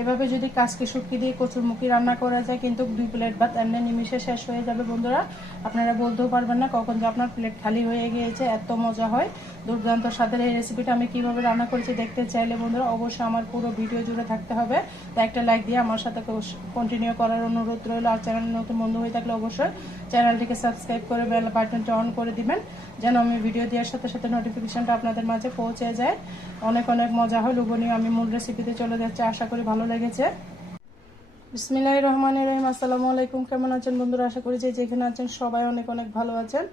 এভাবে যদি কাচকি শুটকি দিয়ে কচুরমুখী রান্না করা যায় কিন্তু 2 প্লেট ভাত এমনি নিমিশে শেষ হয়ে যাবে বন্ধুরা। আপনারা বলতেও পারবেন না কখন যে আপনার প্লেট খালি হয়ে গিয়েছে, এত মজা হয়। দুর্দান্ত স্বাদের এই রেসিপিটা আমি কিভাবে রান্না করেছি দেখতে চাইলে বন্ধুরা অবশ্যই আমার পুরো ভিডিও জুড়ে থাকতে হবে। তো একটা লাইক দিয়ে আমার সাথে কন্টিনিউ করার অনুরোধ রইল। আর চ্যানেল নতুন বন্ধু হয়ে থাকলে অবশ্যই চ্যানেলটিকে সাবস্ক্রাইব করে বেল বাটনটা অন করে দিবেন, যেন আমি ভিডিও দেওয়ার সাথে সাথে নোটিফিকেশনটা আপনাদের মাঝে পৌঁছে যায়। অনেক অনেক মজা হয়, লোভনীয়। আমি মূল রেসিপিতে চলে যাচ্ছি, আশা করি ভালো লেগেছে। বিসমিল্লাহির রহমানির রহিম। আসসালামু আলাইকুম। কেমন আছেন বন্ধুরা? আশা করি যে যেখানে আছেন সবাই অনেক অনেক ভালো আছেন।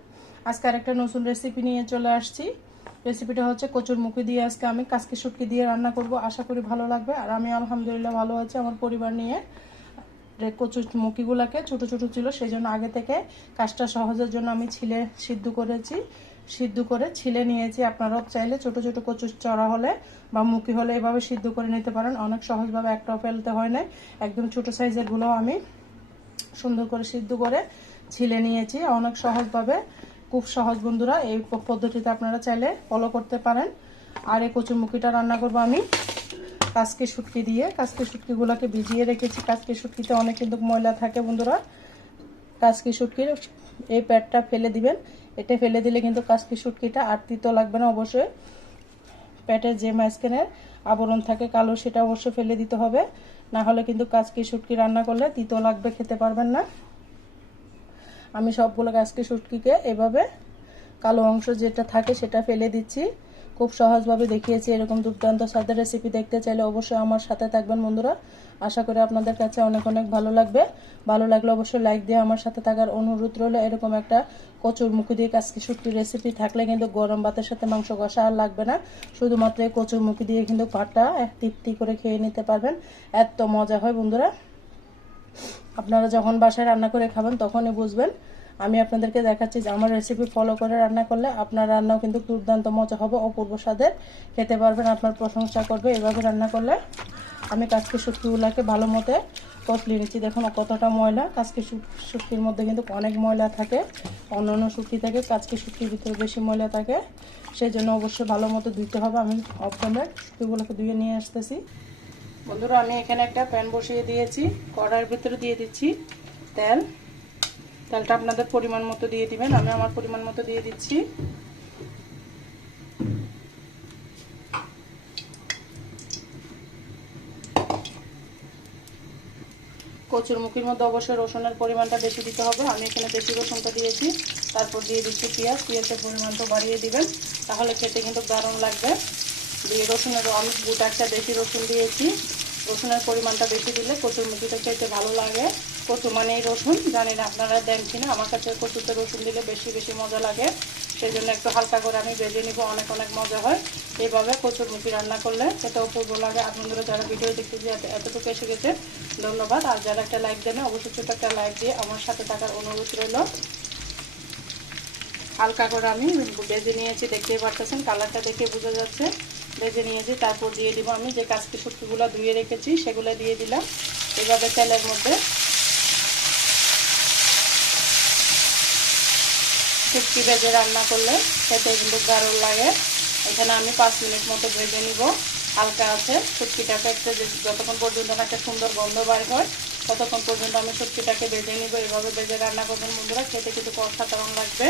আজকে আরেকটা নতুন রেসিপি নিয়ে চলে আসছি। রেসিপিটা হচ্ছে কচুরমুখী দিয়ে আজকে আমি কাচকি শুটকি দিয়ে রান্না করব। আশা করি ভালো লাগবে। আর আমি আলহামদুলিল্লাহ ভালো আছি আমার পরিবার নিয়ে। কচুরমুখীগুলোকে ছোটো ছোটো ছিল, সেই জন্য আগে থেকে কাজটা সহজের জন্য আমি সিদ্ধ করেছি। সিদ্ধ করে ছিলে নিয়েছি। আপনারাও চাইলে ছোট ছোট কচু চড়া হলে বা মুখি হলে এভাবে সিদ্ধ করে নিতে পারেন। অনেক সহজভাবে, একটাও ফেলতে হয় না। একদম ছোট সাইজের গুলো আমি সুন্দর করে সিদ্ধ করে ছিলে নিয়েছি অনেক সহজভাবে। খুব সহজ বন্ধুরা, এই পদ্ধতিতে আপনারা চাইলে ফলো করতে পারেন। আর এই কচুরমুখীটা রান্না করবো আমি কাচকি শুটকি দিয়ে। কাচকি শুটকিগুলোকে ভিজিয়ে রেখেছি। কাচকি শুটকিতে অনেক কিন্তু ময়লা থাকে বন্ধুরা। কাচকি শুটকির এই প্যাডটা ফেলে দিবেন। এটা ফেলে দিলে কিন্তু কাচকি শুটকিটা আর তিতো লাগবে না। অবশ্যই প্যাটের যে মাঝখানের আবরণ থাকে কালো, সেটা অবশ্যই ফেলে দিতে হবে, না হলে কিন্তু কাচকি শুটকি রান্না করলে তিতো লাগবে, খেতে পারবেন না। আমি সবগুলো কাচকি শুটকিকে এভাবে কালো অংশ যেটা থাকে সেটা ফেলে দিচ্ছি। খুব সহজভাবে দেখিয়েছি। এরকম দুর্দান্ত স্বাদের রেসিপি দেখতে চাইলে অবশ্যই আমার সাথে থাকবেন বন্ধুরা। আশা করি আপনাদের কাছে অনেক অনেক ভালো লাগবে। ভালো লাগলে অবশ্যই লাইক দিয়ে আমার সাথে থাকার অনুরোধ রইল। এরকম একটা কচুরমুখী দিয়ে কাচকি শুটকির রেসিপি থাকলে কিন্তু গরম ভাতের সাথে মাংস কষা আর লাগবে না। শুধুমাত্র এই কচুরমুখী দিয়ে কিন্তু ভাতটা তৃপ্তি করে খেয়ে নিতে পারবেন। এত মজা হয় বন্ধুরা। আপনারা যখন বাসায় রান্না করে খাবেন তখনই বুঝবেন। আমি আপনাদেরকে দেখাচ্ছি যে আমার রেসিপি ফলো করে রান্না করলে আপনার রান্নাও কিন্তু দুর্দান্ত মজা হবে, অপূর্ব স্বাদের। খেতে পারবেন, আপনার প্রশংসা করবে এভাবে রান্না করলে। আমি কাচকি শুটকিগুলোকে ভালো মতো কষলিয়ে নিচ্ছি। দেখুন কতটা ময়লা। কাচকি শুটকির মধ্যে কিন্তু অনেক ময়লা থাকে। অন্যান্য শুটকি থেকে কাচকি শুটকির ভিতরে বেশি ময়লা থাকে, সেই জন্য অবশ্যই ভালো মতো ধুইতে হবে। আমি অফ ক্যামেরায় শুটকিগুলোকে ধুয়ে নিয়ে আসতেছি। বন্ধুরা আমি এখানে একটা প্যান বসিয়ে দিয়েছি। কড়াইয়ের ভিতরে দিয়ে দিচ্ছি তেল। তেলটা আপনাদের পরিমাণ মতো দিয়ে দিবেন। আমি আমার পরিমাণ মতো দিয়ে দিচ্ছি। কচুরমুখীর মধ্যে অবশ্যই রসুনের পরিমাণটা বেশি দিতে হবে। আমি এখানে বেশি রসুনটা দিয়েছি। তারপর দিয়ে দিচ্ছি পেঁয়াজ। পেঁয়াজের পরিমাণটা বাড়িয়ে দিবেন, তাহলে খেতে কিন্তু দারুণ লাগবে। দিয়ে রসুনের আমি গোটা একটা বেশি রসুন দিয়েছি। রসুনের পরিমাণটা বেশি দিলে কচুরমুখীটা খেতে ভালো লাগে। কচু মানেই রসুন, জানি না আপনারা দেন কিনা। আমার কাছে কচুতে রসুন দিলে বেশি বেশি মজা লাগে, সেই জন্য একটু হালকা করে আমি ভেজে নিব। অনেক অনেক মজা হয় এইভাবে কচুরমুখী রান্না করলে, খেতে অপূর্ব লাগে। আপনারা যারা ভিডিও দেখতে যে এতটুকু এসে গেছে ধন্যবাদ। আর যারা একটা লাইক দেন অবশ্যই ছোট একটা লাইক দিয়ে আমার সাথে থাকার অনুরোধ রইল। হালকা করে আমি ভেজে নিয়েছি, দেখতেই পারতেছেন, কালারটা দেখে বোঝা যাচ্ছে ভেজে নিয়েছি। তারপর দিয়ে দিব আমি যে কাচকি শুটকিগুলো ধুয়ে রেখেছি সেগুলো দিয়ে দিলাম এভাবে তেলের মধ্যে। শুটকি ভেজে রান্না করলে খেতে কিন্তু দারুণ লাগে। এখানে আমি 5 মিনিট মতো ভেজে নিব হালকা আছে। শুটকিটাকে যতক্ষণ পর্যন্ত একটা সুন্দর গন্ধ বার হয় ততক্ষণ পর্যন্ত আমি শুটকিটাকে ভেজে নিব। এভাবে ভেজে রান্না করবেন বন্ধুরা, খেতে কিন্তু অসাধারণ লাগবে।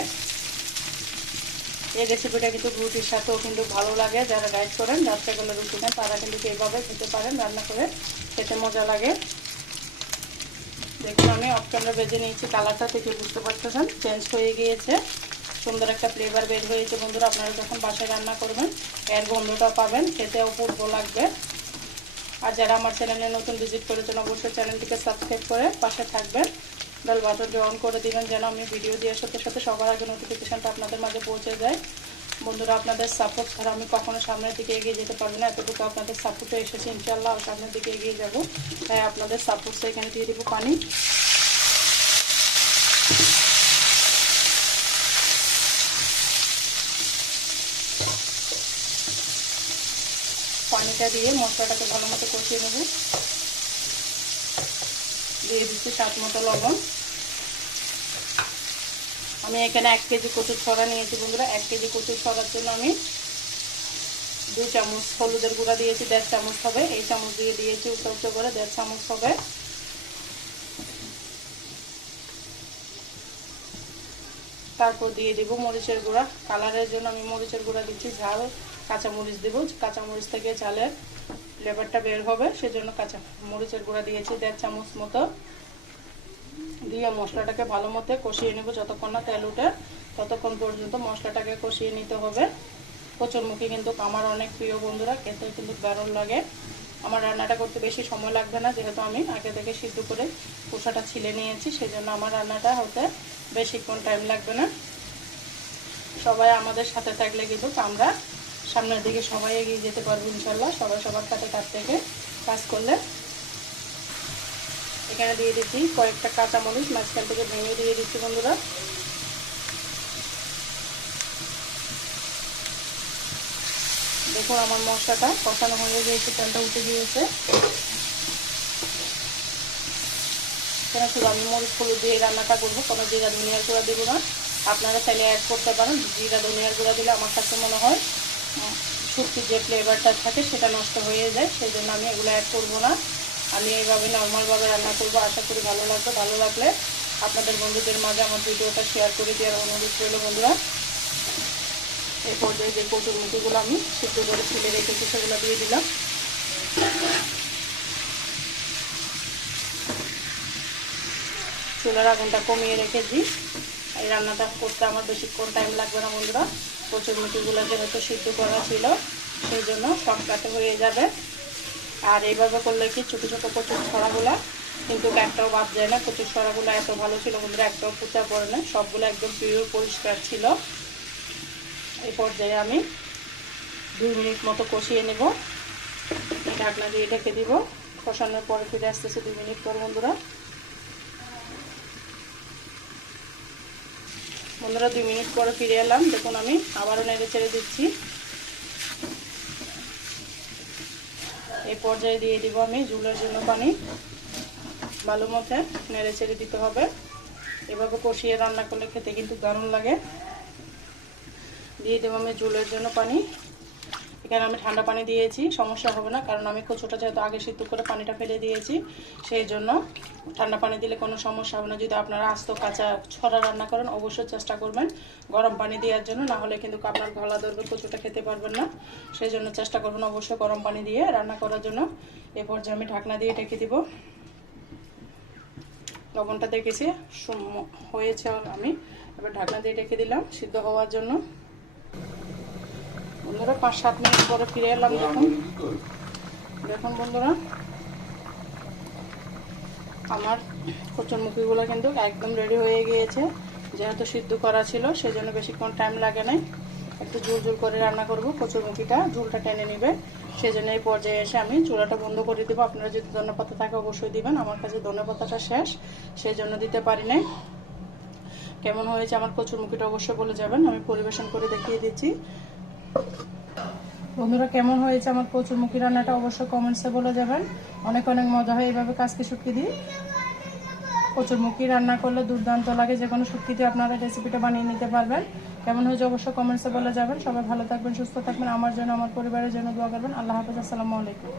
এই রেসিপিটা কিন্তু রুটির সাথেও কিন্তু ভালো লাগে। যারা ডায়েট করেন, রাত্রেবেলা রুটি খান, তারা কিন্তু এইভাবে খেতে পারেন রান্না করে, খেতে মজা লাগে। দেখুন আমি অফ ক্যামেরা ভেজে নিয়েছি। কালারটা থেকে বুঝতে পারতেছেন চেঞ্জ হয়ে গিয়েছে, সুন্দর একটা ফ্লেভার বের হয়েছে বন্ধুরা। আপনারা যখন বাসায় রান্না করবেন এর গন্ধটা পাবেন, খেতে অপূর্ব লাগবে। আর যারা আমার চ্যানেলে নতুন ভিজিট করেছেন অবশ্যই চ্যানেলটিকে সাবস্ক্রাইব করে পাশে থাকবেন। বেল বাটনটি অন করে দিবেন, যেন আমি ভিডিও দেওয়ার সাথে সাথে সবার আগে নোটিফিকেশনটা আপনাদের মাঝে পৌঁছে যায়। বন্ধুরা আপনাদের সাপোর্ট ছাড়া আমি কখনো সামনের দিকে এগিয়ে যেতে পারবো না। এতটুকু আপনাদের সাপোর্টে এসেছি, ইনশাআল্লাহ সামনের দিকে এগিয়ে যাব। তাই আপনাদের সাপোর্টে এখানে দিয়ে দেবো পানি। পানিটা দিয়ে মশলাটাকে ভালো মতো কষিয়ে নেব। দিয়ে দিচ্ছি স্বাদ মতো লবণ। আমি এখানে 1 কেজি কচুর ছড়া নিয়েছি বন্ধুরা। 1 কেজি কচুর ছড়ার জন্য আমি 2 চামচ হলুদের গুঁড়া দিয়েছি, 1.5 চামচ হবে, এই চামচ দিয়ে দিয়েছি উল্টো করে 1.5 চামচ হবে। তারপর দিয়ে দিব মরিচের গুঁড়া, কালারের জন্য আমি মরিচের গুঁড়া দিচ্ছি। ঝাল কাঁচা মরিচ দেবো, কাঁচা মরিচ থেকে ঝালের ফ্লেভারটা বের হবে, সেজন্য কাঁচা মরিচের গুঁড়া দিয়েছি 1.5 চামচ মতো। দিয়ে মশলাটাকে ভালো মতো কষিয়ে নেব, যতক্ষণ না তেল উঠে ততক্ষণ পর্যন্ত মশলাটাকে কষিয়ে নিতে হবে। কচুরমুখী কিন্তু আমার অনেক প্রিয় বন্ধুরা, খেতে কিন্তু দারুণ লাগে। আমার রান্নাটা করতে বেশি সময় লাগবে না, যেহেতু আমি আগে থেকে সিদ্ধ করে খোসাটা ছিলে নিয়েছি, সেজন্য আমার রান্নাটা হতে বেশিক্ষণ টাইম লাগবে না। সবাই আমাদের সাথে থাকলে কিন্তু আমরা সামনের দিকে সবাই এগিয়ে যেতে পারবো ইনশাল্লাহ, সবাই সবার সাথে কাছ থেকে কাজ করলে। এখানে দিয়ে দিচ্ছি কয়েকটা কাঁচামরিচ মাঝখান থেকে ভেঙে দিয়ে দিচ্ছি বন্ধুরা। দেখুন আমার মশলাটা কষানো হয়ে গিয়েছে, তেলটা উঠে গিয়েছে। এখানে শুধু আমি মরিচ হলুদ দিয়ে রান্নাটা করবো, কোনো জিরা ধনিয়ার গুঁড়া দেবো না। আপনারা চাইলে অ্যাড করতে পারেন, জিরা ধনিয়ার গুঁড়া দিলে আমার কাছে মনে হয় শুটকির যে ফ্লেভারটা থাকে সেটা নষ্ট হয়ে যায়, সেই জন্য আমি এগুলো অ্যাড করবো না। আমি এইভাবে নর্মালভাবে রান্না করবো, আশা করি ভালো লাগবে। ভালো লাগলে আপনাদের বন্ধুদের মাঝে আমার ভিডিওটা শেয়ার করে দেওয়ার অনুরোধ রইল বন্ধুরা। এই পর্যায়ে যে কচুরমুখিগুলো আমি সিদ্ধ করে ছিলে রেখেছি সেগুলো দিয়ে দিলাম। চুলার আগুনটা কমিয়ে রেখেছি, এই রান্নাটা করতে আমার বেশিক্ষণ টাইম লাগবে না বন্ধুরা। কচুরমুখিগুলো যেহেতু সিদ্ধ করা ছিল সেই জন্য শর্টকাটে হয়ে যাবে। আর এইভাবে করলে কি ছোটো ছোটো কচুর ছড়াগুলা কিন্তু একটাও বাদ যায় না। কচুর ছড়াগুলো এত ভালো ছিল বন্ধুরা, একটাও পুঁতা পড়ে না, সবগুলো একদম পিওর পরিষ্কার ছিল। এই পর্যায়ে আমি 2 মিনিট মতো কষিয়ে নেব, ঢাকনা দিয়ে ঢেকে দিব। কষানোর পরে ফিরে আসতেছে 2 মিনিট পর বন্ধুরা। 2 মিনিট পরে ফিরে এলাম, দেখুন আমি আবারও নেড়ে চেড়ে দিচ্ছি। এই পর্যায়ে দিয়ে দিব আমি ঝোলের জন্য পানি, ভালো মতো নেড়ে চেড়ে দিতে হবে। এভাবে কষিয়ে রান্না করলে খেতে কিন্তু দারুণ লাগে। দিয়ে দেবো আমি ঝোলের জন্য পানি। এখানে আমি ঠান্ডা পানি দিয়েছি, সমস্যা হবে না, কারণ আমি কচুটা যেহেতু আগে সিদ্ধ করে পানিটা ফেলে দিয়েছি, সেই জন্য ঠান্ডা পানি দিলে কোনো সমস্যা হবে না। যদি আপনারা আস্ত কাঁচা ছড়া রান্না করেন অবশ্যই চেষ্টা করবেন গরম পানি দেওয়ার জন্য, না হলে কিন্তু আপনার গলা ধরবে, কচুটা খেতে পারবেন না। সেই জন্য চেষ্টা করবেন অবশ্যই গরম পানি দিয়ে রান্না করার জন্য। এরপর যে আমি ঢাকনা দিয়ে ঢেকে দিব। লবণটা দেখেছি হয়েছে, আমি এবার ঢাকনা দিয়ে ঢেকে দিলাম সিদ্ধ হওয়ার জন্য। বন্ধুরা 5-7 মিনিট পরে ফিরে এলাম। দেখুন বন্ধুরা আমার কচুরমুখিগুলো কিন্তু একদম রেডি হয়ে গিয়েছে। যেহেতু সিদ্ধ করা ছিল সেই জন্য বেশিক্ষণ টাইম লাগে নাই, একটু ঝোল ঝোল করে রান্না করব। কচুরমুখিটা ঝোলটা টেনে নেবে, সেই জন্য এই পর্যায়ে এসে আমি চুলাটা বন্ধ করে দেবো। আপনারা যদি ধনেপাতা থাকে অবশ্যই দিবেন, আমার কাছে ধনেপাতাটা শেষ সেই জন্য দিতে পারি নাই। কেমন হয়েছে আমার কচুরমুখিটা অবশ্যই বলে যাবেন, আমি পরিবেশন করে দেখিয়ে দিচ্ছি। বন্ধুরা কেমন হয়েছে আমার কচুরমুখী রান্নাটা অবশ্যই কমেন্টসে বলে যাবেন। অনেক অনেক মজা হয় এইভাবে কাজকে শুটকি দিই। কচুরমুখী রান্না করলে দুর্দান্ত লাগে, যে কোনো শুটকিতে আপনারা রেসিপিটা বানিয়ে নিতে পারবেন। কেমন হয়েছে অবশ্যই কমেন্টসে বলে যাবেন। সবাই ভালো থাকবেন, সুস্থ থাকবেন, আমার জন্য আমার পরিবারের জন্য দোয়া করবেন। আল্লাহ হাফেজ, আসসালামু আলাইকুম।